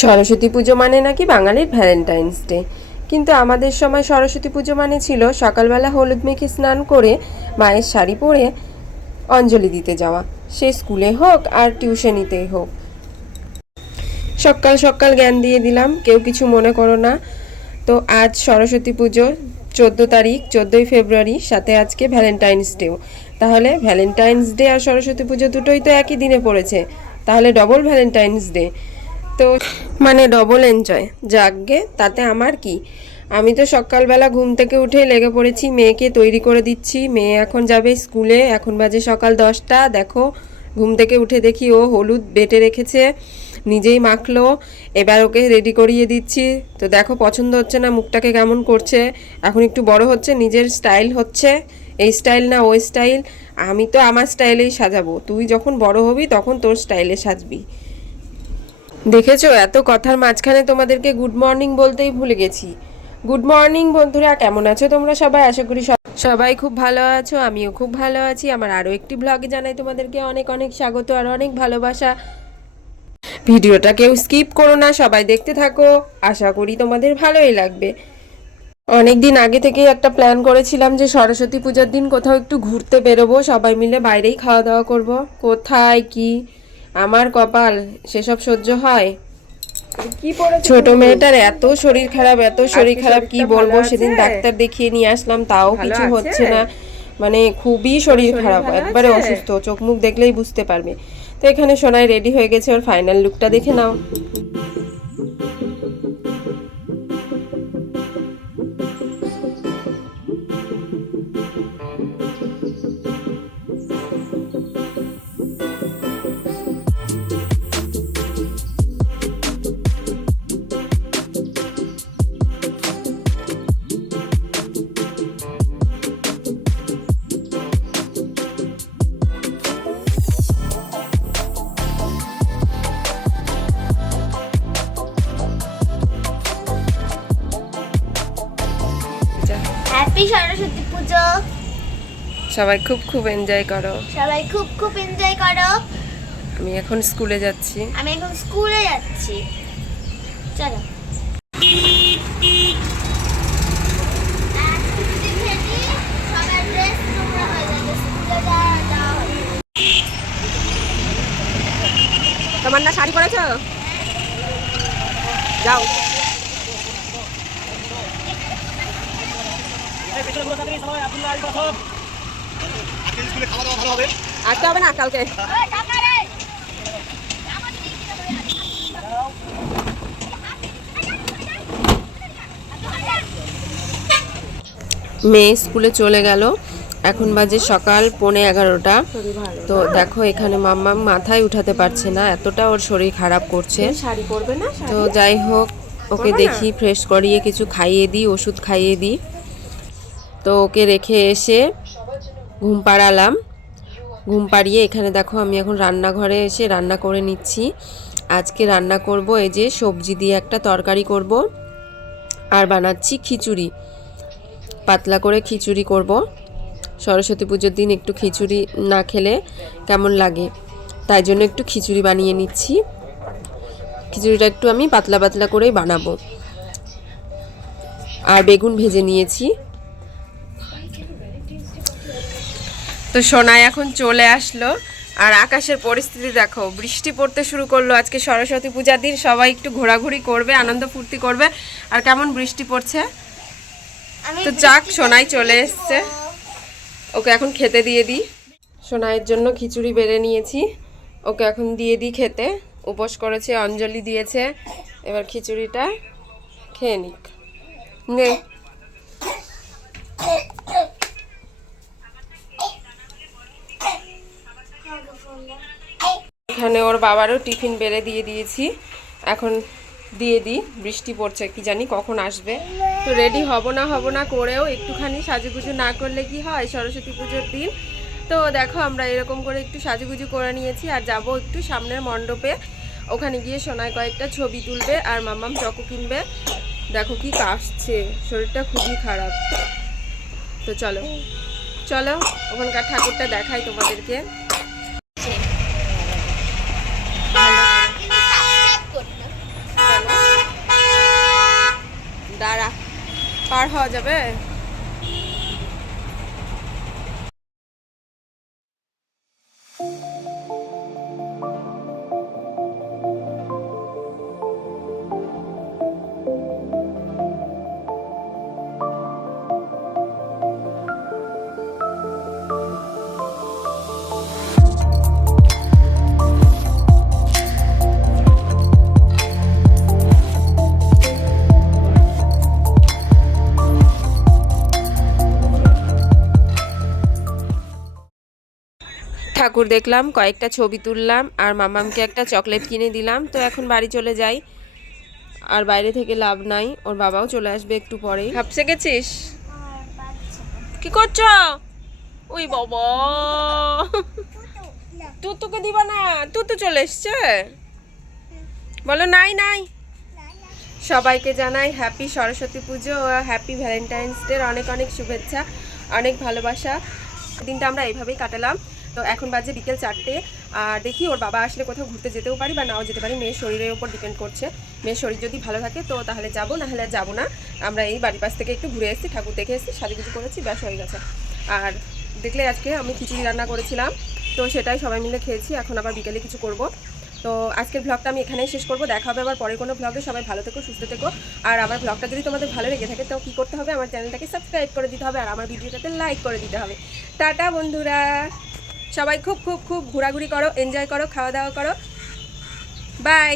সরস্বতী পুজো মানে নাকি বাঙালির ভ্যালেন্টাইন্স ডে, কিন্তু আমাদের সময় সরস্বতী পুজো মানে ছিল সকালবেলা হলুদ মেখে স্নান করে মায়ের শাড়ি পরে অঞ্জলি দিতে যাওয়া, সে স্কুলে হোক আর টিউশনিতেই হোক। সকাল সকাল জ্ঞান দিয়ে দিলাম, কেউ কিছু মনে করো না। তো আজ সরস্বতী পুজো, 14 তারিখ, 14ই ফেব্রুয়ারি, সাথে আজকে ভ্যালেন্টাইন্স ডেও। তাহলে ভ্যালেন্টাইন্স ডে আর সরস্বতী পুজো দুটোই তো একই দিনে পড়েছে, তাহলে ডবল ভ্যালেন্টাইন্স ডে। তো মানে ডবল এনজয়। যাকগে, তাতে আমার কি। আমি তো সকালবেলা ঘুম থেকে উঠে লেগে পড়েছি, মেয়েকে তৈরি করে দিচ্ছি। মেয়ে এখন যাবে স্কুলে, এখন বাজে সকাল 10টা। দেখো, ঘুম থেকে উঠে দেখি ও হলুদ বেটে রেখেছে, নিজেই মাখলো। এবার ওকে রেডি করিয়ে দিচ্ছি। তো দেখো, পছন্দ হচ্ছে না, মুখটাকে কেমন করছে। এখন একটু বড় হচ্ছে, নিজের স্টাইল হচ্ছে, এই স্টাইল না ওই স্টাইল। আমি তো আমার স্টাইলেই সাজাবো, তুই যখন বড় হবি তখন তোর স্টাইলে সাজবি। দেখেছো, এত কথার মাঝখানে তোমাদেরকে গুড মর্নিং বলতেই ভুলে গেছি। গুড মর্নিং বন্ধুরা, কেমন আছো তোমরা সবাই? আশা করি সবাই খুব ভালো আছো, আমিও খুব ভালো আছি। আমার আরও একটি ব্লগে জানাই তোমাদেরকে অনেক অনেক স্বাগত আর অনেক ভালোবাসা। ভিডিওটা কেউ স্কিপ করো না, সবাই দেখতে থাকো, আশা করি তোমাদের ভালোই লাগবে। অনেক দিন আগে থেকেই একটা প্ল্যান করেছিলাম যে সরস্বতী পূজার দিন কোথাও একটু ঘুরতে বেরোবো, সবাই মিলে বাইরেই খাওয়া দাওয়া করব। কোথায় কি, আমার কপাল সেসব সহ্য হয়? ছোট মেয়েটার এত শরীর খারাপ, এত শরীর খারাপ, কি বলবো। সেদিন ডাক্তার দেখিয়ে নিয়ে আসলাম, তাও কিছু হচ্ছে না। মানে খুবই শরীর খারাপ, একবারে অসুস্থ, চোখ মুখ দেখলেই বুঝতে পারবে। তো এখানে সোনাই রেডি হয়ে গেছে, ওর ফাইনাল লুকটা দেখে নাও। হ্যাপি সরস্বতী পুজো। সবাই খুব খুব এনজয় করো। সবাই খুব খুব এনজয় করো। আমি এখন স্কুলে যাচ্ছি। আমি এখন স্কুলে যাচ্ছি, চলো। তোমার না শাড়ি পরেছো? যাও। আসতে হবে না কালকে। মেয়ে স্কুলে চলে গেল, এখন বাজে সকাল 11:15। তো দেখো, এখানে মাম্মা মাথায় উঠাতে পারছে না, এতটা ওর শরীর খারাপ করছে। শাড়ি পরবে না? তো যাই হোক, ওকে দেখি ফ্রেশ করিয়ে কিছু খাইয়ে দিই, ওষুধ খাইয়ে দিই। তো ওকে রেখে এসে ঘুম পাড়ালাম। ঘুম পাড়িয়ে এখানে দেখো, আমি এখন রান্নাঘরে এসে রান্না করে নিচ্ছি। আজকে রান্না করব এই যে সবজি দিয়ে একটা তরকারি করব, আর বানাচ্ছি খিচুড়ি। পাতলা করে খিচুড়ি করব। সরস্বতী পুজোর দিন একটু খিচুড়ি না খেলে কেমন লাগে, তাই জন্য একটু খিচুড়ি বানিয়ে নিচ্ছি। খিচুড়িটা একটু আমি পাতলা পাতলা করেই বানাবো। আর বেগুন ভেজে নিয়েছি। তো সোনাই এখন চলে আসলো, আর আকাশের পরিস্থিতি দেখো, বৃষ্টি পড়তে শুরু করলো। আজকে সরস্বতী পূজার দিন, সবাই একটু ঘোরাঘুরি করবে, আনন্দ ফুর্তি করবে, আর কেমন বৃষ্টি পড়ছে। তো যাক, সোনাই চলে এসছে, ওকে এখন খেতে দিয়ে দিই। সোনাইয়ের জন্য খিচুড়ি বেড়ে নিয়েছি, ওকে এখন দিয়ে দিই খেতে। উপোস করেছে, অঞ্জলি দিয়েছে, এবার খিচুড়িটা খেয়ে নিক। নে, এখানে ওর বাবারও টিফিন বেড়ে দিয়ে দিয়েছি, এখন দিয়ে দিই। বৃষ্টি পড়ছে, কি জানি কখন আসবে। তো রেডি হব না করেও একটুখানি সাজুগুজু না করলে কি হয় সরস্বতী পুজোর দিন। তো দেখো, আমরা এরকম করে একটু সাজুগুজু করে নিয়েছি, আর যাব একটু সামনের মণ্ডপে। ওখানে গিয়ে সোনায় কয়েকটা ছবি তুলবে, আর মাম্মাম চকো কিনবে। দেখো কি কাশছে, শরীরটা খুবই খারাপ। তো চলো চলো, ওখানকার ঠাকুরটা দেখাই তোমাদেরকে। বার হওয়া যাবে? ঠাকুর দেখলাম, কয়েকটা ছবি তুললাম, আর মামামকে একটা চকলেট কিনে দিলাম। তো এখন বাড়ি চলে যাই, আর বাইরে থেকে লাভ নাই, ওর বাবাও চলে আসবে একটু পরেই। হাঁপসে গেছিস? আর বাচ্চা কি করছো? ওই বাবা, না তুতুকে দিবা না? তুতু চলে এসছে। বলো নাই নাই। সবাইকে জানাই হ্যাপি সরস্বতী পুজো ও হ্যাপি ভ্যালেন্টাইন্স ডে, অনেক অনেক শুভেচ্ছা, অনেক ভালোবাসা। দিনটা আমরা এইভাবেই কাটালাম। তো এখন বাজে বিকেল 4টে, আর দেখি ওর বাবা আসলে কোথাও ঘুরতে যেতেও পারি বা নাও যেতে পারি, মেয়ের শরীরের উপর ডিপেন্ড করছে। মেয়ের শরীর যদি ভালো থাকে তো তাহলে যাবো, না হলে যাবো না। আমরা এই বাড়ির পাশ থেকে একটু ঘুরে এসেছি, ঠাকুর দেখে এসেছি, সাজুগুজু করেছি, ব্যাস হয়ে গেছে। আর দেখলে আজকে আমি খিচুড়ি রান্না করেছিলাম, তো সেটাই সবাই মিলে খেয়েছি। এখন আবার বিকেলে কিছু করব। তো আজকের ব্লগটা আমি এখানেই শেষ করব। দেখা হবে আবার পরের কোনো ব্লগে। সবাই ভালো থেকো, সুস্থ থেকো। আর আমার ব্লগটা যদি তোমাদের ভালো লেগে থাকে তো কী করতে হবে, আমার চ্যানেলটাকে সাবস্ক্রাইব করে দিতে হবে, আর আমার ভিডিওটাতে লাইক করে দিতে হবে। টাটা বন্ধুরা, সবাই খুব খুব খুব ঘোরাঘুরি করো, এনজয় করো, খাওয়া দাওয়া করো। বাই।